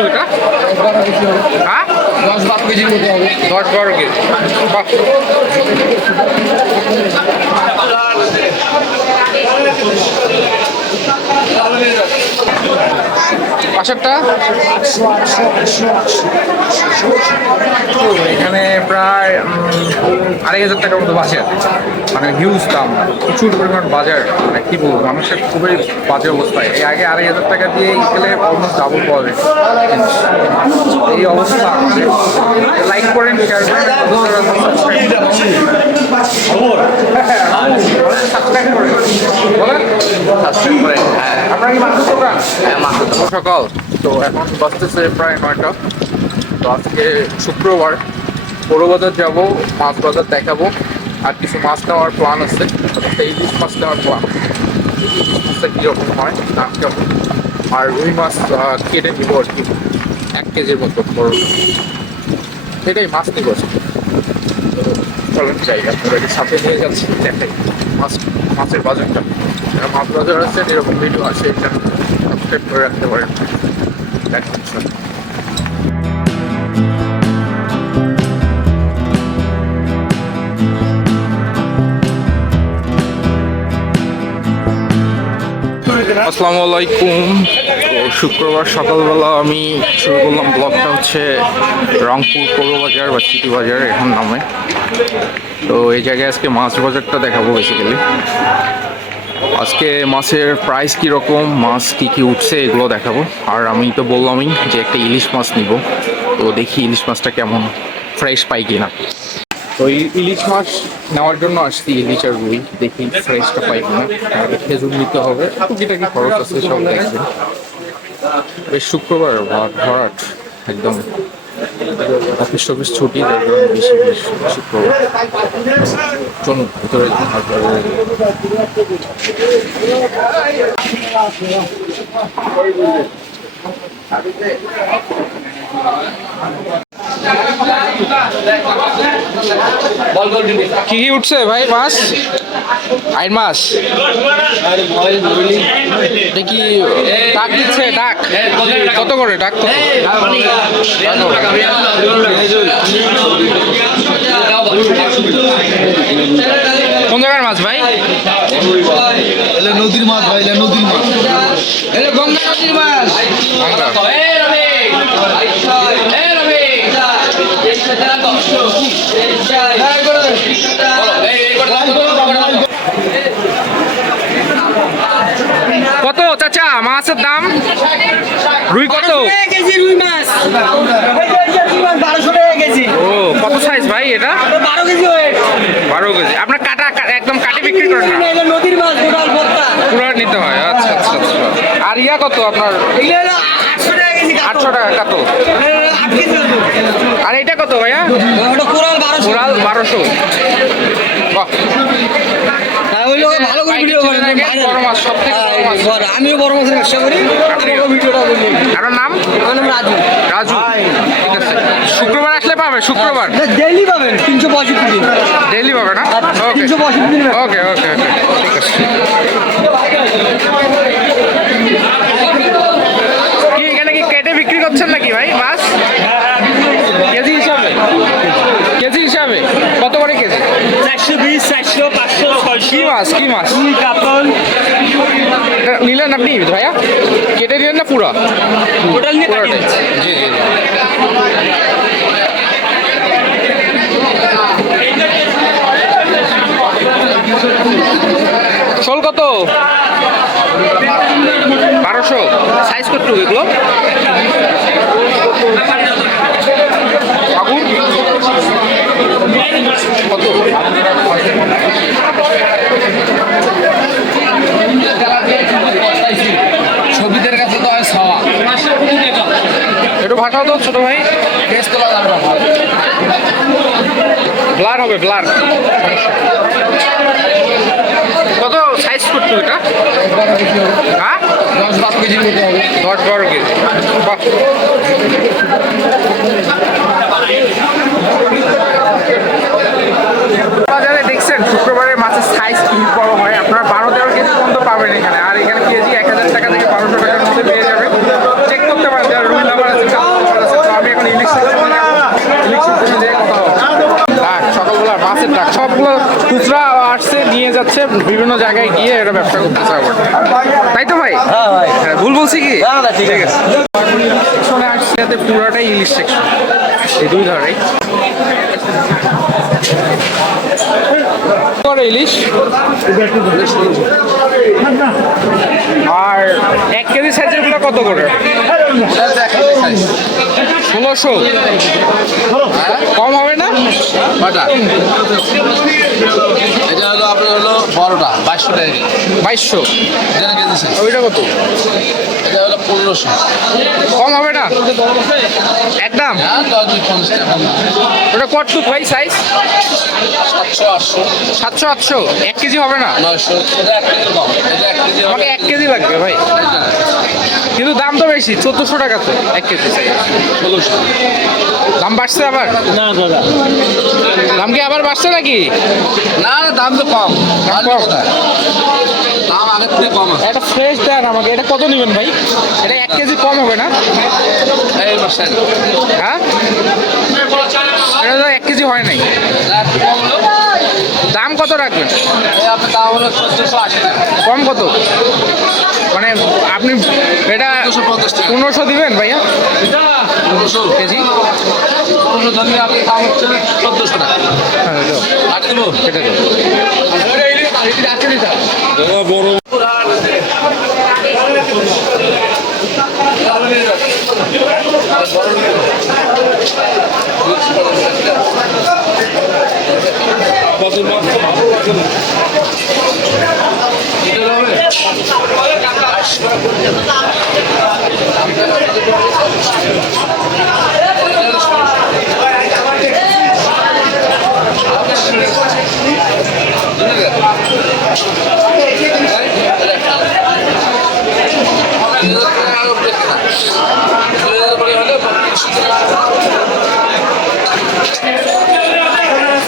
কত এটা হ্যাঁ? দশ বারো কেজি। দশ বারো কেজি পাশেরটা তো প্রায় আড়াই হাজার টাকার মতো বাজার মানে হিউজ দাম। প্রচুর পরিমাণ বাজার। মানে কি বলব মানুষের খুবই বাজে অবস্থায় এই আগে আড়াই হাজার টাকা দিয়ে গেলে অলমোস্ট ডাবল পাওয়া যায়। এই অবস্থা লাইক করেন শেয়ার করেন সাবস্ক্রাইব আপনার কি মাংস দোকান শুভ সকাল। তো এখন বাজতেছে প্রায় নয়টা। তো আজকে শুক্রবার। বড় বাজার যাব, মাছ বাজার দেখাবো, আর কিছু মাছ নেওয়ার প্ল্যান আছে। একটা ইলিশ মাছ নেওয়ার প্ল্যান মাছটা কীরকম হয়, দাম কেমন? আর রুই মাছ কেটে নিবো আর কি। এক কেজির মতো বড়। সেটাই মাছ নিব চলেন, যাই, আপনারা সাথে নিয়ে যাচ্ছি, দেখাই মাছ, মাছের বাজারটা। যারা মাছ বাজার আছে এরকম ভিডিও আছে, এটা সাবস্ক্রাইব করে রাখতে পারেন। দেখা আসসালামু আলাইকুম তো শুক্রবার সকালবেলা আমি শুরু করলাম ব্লগটা হচ্ছে রংপুর পৌর বাজার বা সিটি বাজার এখন নামে। তো এই জায়গায় আজকে মাছ বাজারটা দেখাবো বেসিক্যালি আজকে মাছের প্রাইস কীরকম, মাছ কী কী উঠছে এগুলো দেখাবো। আর আমি তো বললামই যে একটা ইলিশ মাছ নিব। তো দেখি ইলিশ মাছটা কেমন ফ্রেশ পাই কিনা। তো ইলিশ মাছ নেওয়ার জন্য আসছি, ইলিশ আর রুই। দেখি ফ্রেশটা পাই কিনা। খেজুর নিতে হবে। টুকিটাকি খরচ আছে সব দেখবেন বেশ শুক্রবার ভরাট, একদম অফিস টফিস ছুটি বেশি শুক্রবার। চলুন, ভিতরে কি কি উঠছে ভাই মাছ? আইন মাছ? কি ডাক দিচ্ছে, ডাক। কত করে ডাক কোন জায়গার মাছ ভাই এলে নদীর মাছ ভাই এলে নদীর মাছ এটা গঙ্গা নদীর মাছ কত চাচা মাছের দাম? রুই কত? কেজি রুই মাছ। বারোশো টাকা কেজি। ও কত সাইজ ভাই এটা? বারো কেজি বারো কেজি। আপনার কাটা একদম কাটি বিক্রি করেন না? নদীর মাছ নিতে হয় আচ্ছা আচ্ছা আচ্ছা। আর ইয়া কত আপনার? আটশো টাকা কত এটা হলো আট কেজি ওজন। আর এটা কত ভাইয়া? কোরাল বারোশো। হ্যাঁ। আমিও বড় মাছের ব্যবসা করি আপনার নাম? আমার নাম রাজু। রাজু। ঠিক আছে। শুক্রবার আসলে পাবে? শুক্রবার? ডেইলি পাবেন তিনশো পঁয়ষট্টি দিন। ডেইলি পাবে না? ওকে তিনশো পঁয়ষট্টি দিন ওকে ওকে ওকে ঠিক আছে কি এখানে কি কেটে বিক্রি করছেন নাকি ভাই মাছ কেজি হিসাবে কেজি হিসাবে কত করে কেজি চারশো চারশো পাঁচশো কি মাছ কি মাছ? কাতল। নিলেন আপনি ভাইয়া? কেটে দিলেন না পুরো? টোটাল নিয়ে জি জি শোল কত? বারোশো। সাইজ কত এগুলো আগুন কত ছবিদের কাছে তো হয় ছাওয়া একটু তো, ছোট ভাই। ব্লার হবে, ব্লার। কত সাইজ করছ এটা? হ্যাঁ? দশ বারো কেজি। বাহ। দেখছেন, শুক্রবারে মাছের সাইজ কি বড় হয়। আপনারা বারো তেরো কেজি পর্যন্ত পাবেন এখানে। আর এখানে কেজি এক হাজার টাকা থেকে বারোশো টাকার মধ্যে পেয়ে যাবেন চেক করতে পারেন যারা রুই লাভার আছে বিভিন্ন জায়গায় গিয়ে এটা ব্যবসা করতে চাও তাই তো ভাই? হ্যাঁ, ভুল বলছি কি? ঠিক আছে। সেকশনে আসছে যাতে পুরাটাই ইলিশ সেকশন এই দুই ধারেই। করে ইলিশ আর এক কেজি সাইজেরগুলো কত করে? ষোলোশো। কম হবে না? কটা? এটা হলো আপনার হলো বড়টা বাইশশো টাকা বাইশশো। কেজি। ওইটা কত? এটা হলো পনেরোশো। কম হবে না? একদম? হ্যাঁ ওটা কত ভাই সাইজ সাতশো আটশো। সাতশো আটশো? এক কেজি হবে না? আমাকে এক কেজি লাগবে ভাই। কিন্তু দাম তো বেশি চোদ্দোশো টাকা তো এক কেজি দাম বাড়ছে আবার? না দাদা দাম কি আবার বাড়ছে নাকি? না না দাম তো কম। দাম কম? দাম আগের থেকে কম আছে। এটা ফ্রেশ দেন আমাকে। এটা কত নেবেন ভাই? এটা এক কেজি কম হবে না? হ্যাঁ? কত রাখবেন? কম কত? মানে আপনি এটা পনেরোশো দিবেন ভাইয়া? পনেরোশো কেজি? পনেরোশো ধরলে আপনার দাম হচ্ছে চোদ্দোশো টাকা। হ্যাঁ দাও, আট দেবো কেটে দাও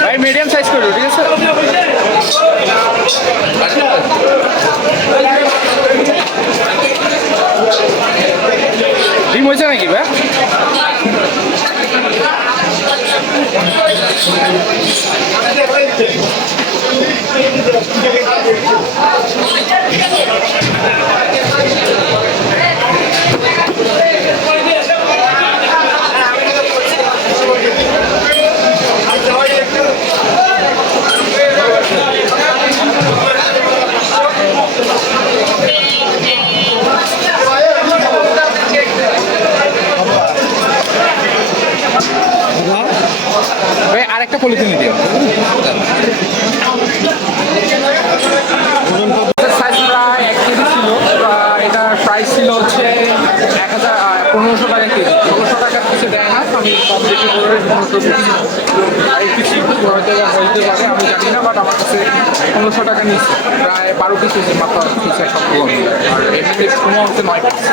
ভাই মিডিয়াম সাইজ করো ঠিক আছে ডিম হয়েছে নাকি ভাই? Thank আরেকটা পলিথিন দিও। সাইজ প্রায় এক কেজি ছিল। আহ, প্রাইস ছিল হচ্ছে এক হাজার পনেরোশো টাকা কিছু দেয় না আমি কম বেশি করে পনেরোশো আর হয়তো পারে আমি জানি না বাট আমার কাছে পনেরোশো টাকা নিচ্ছে প্রায় বারো পিস হয়েছে মাত্র সবগুলো মিলে। আর এমনিতে সময় হচ্ছে নয় পিস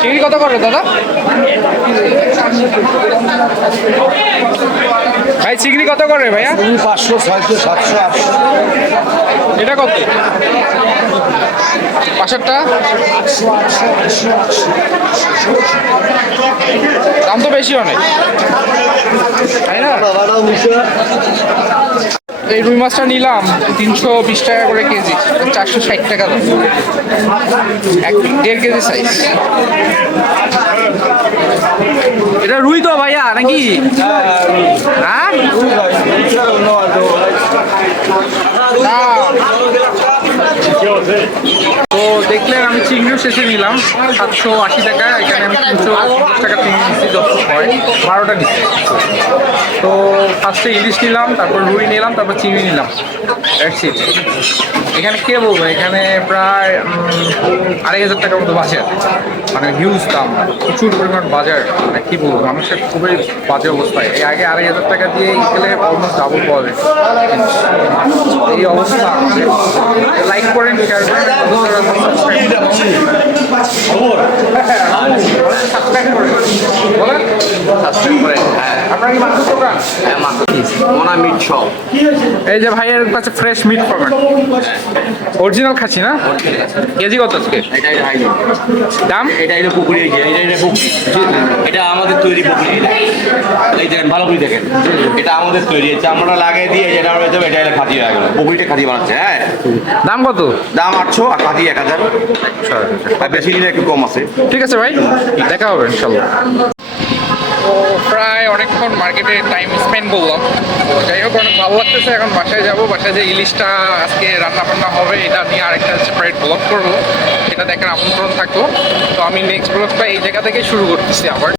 চিংড়ি কত করে দাদা? ভাই চিংড়ি কত করে ভাইয়া? পাঁচশো ছয়শো সাতশো আটশো। এটা কত? পাশেরটা দাম তো বেশি অনেক। তাই না? এই রুই মাছটা নিলাম, তিনশো বিশ টাকা করে কেজি, চারশো ষাট টাকা দাম। এক দেড় কেজি সাইজ এটা রুই তো ভাইয়া, নাকি? হ্যাঁ? তো চিংড়িও শেষে নিলাম সাতশো আশি টাকা। এখানে আমি তিনশো পঞ্চাশ টাকা চিংড়ি নিচ্ছি যত হয়। বারোটা নিচ্ছি তো ফার্স্টে ইলিশ নিলাম, তারপর রুই নিলাম, তারপর চিংড়ি নিলাম. এখানে কে বলব? এখানে প্রায় আড়াই হাজার টাকার মতো বাজার মানে হিউজ দাম। প্রচুর পরিমাণ বাজার। মানে কী বলব? মানুষের খুবই বাজে অবস্থায় এই আগে আড়াই হাজার টাকা দিয়ে গেলে অলমোস্ট ডাবল পাওয়া যায়। এই অবস্থা। লাইক করেন শেয়ার করেন। এই যে ভাইয়ের কাছে ফ্রেশ মিট পাবেন অরিজিনাল খাচ্ছি না? কেজি কত আজকে? দাম? এটা পুকুরি আমাদের তৈরি পুকুরি এটা। এই দেখেন ভালো করে দেখেন এটা আমাদের তৈরি চামড়া লাগিয়ে দিয়ে যেটা এটা এটা খাতি হয়ে গেল। পুকুরিটা খাতি বানাচ্ছে হ্যাঁ। দাম কত? দাম আটশো আর খাতি এক হাজার। আর বেশি নিলে একটু কম আছে। ঠিক আছে ভাই দেখা হবে ইনশাল্লাহ। তো প্রায় অনেকক্ষণ মার্কেটে টাইম স্পেন্ড করলাম। তো যাই হোক অনেক ভালো লাগতেছে এখন বাসায় যাব। বাসায় যে ইলিশটা আজকে রান্না বান্না হবে এটা নিয়ে আরেকটা সেপারেট ব্লক করব। সেটা দেখার আমন্ত্রণ থাকল। তো আমি নেক্সট ব্লকটা এই জায়গা থেকে শুরু করতেছি আবার।